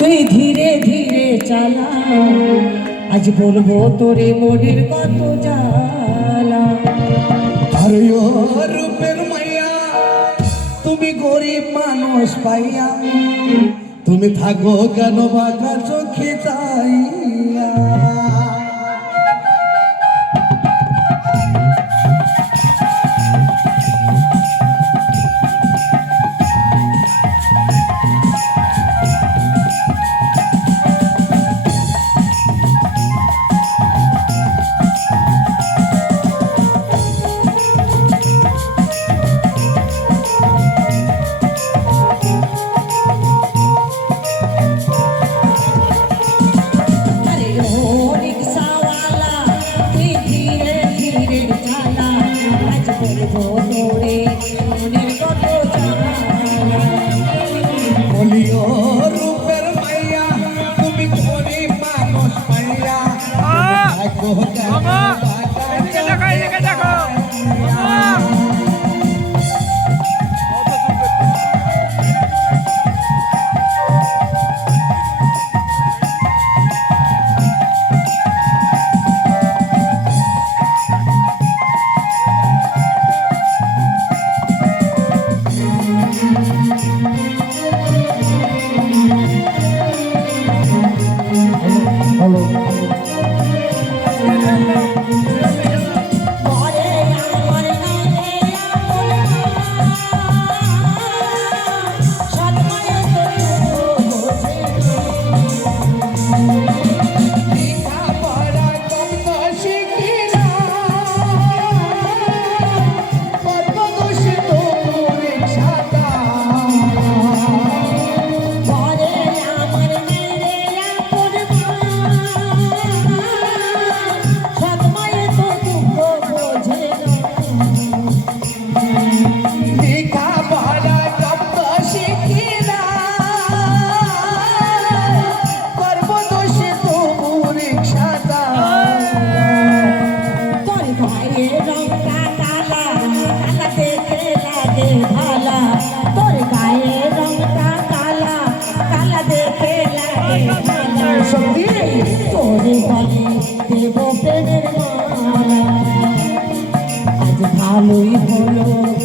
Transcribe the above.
তুই ধীরে ধীরে চালা, আজ বলবো তোরে মনের কত জ্বালা। আরে ও রূপের মাইয়া, তুমি গরিব মানুষ পাইয়া, তুমি থাকো কেন বাঁকা চোখে চাইয়া। বলিও রূপের মাইয়া, তুমি গরিব মানুষ পাইয়া, থাকো কেন বাঁকা চোখে ভালোই হলো।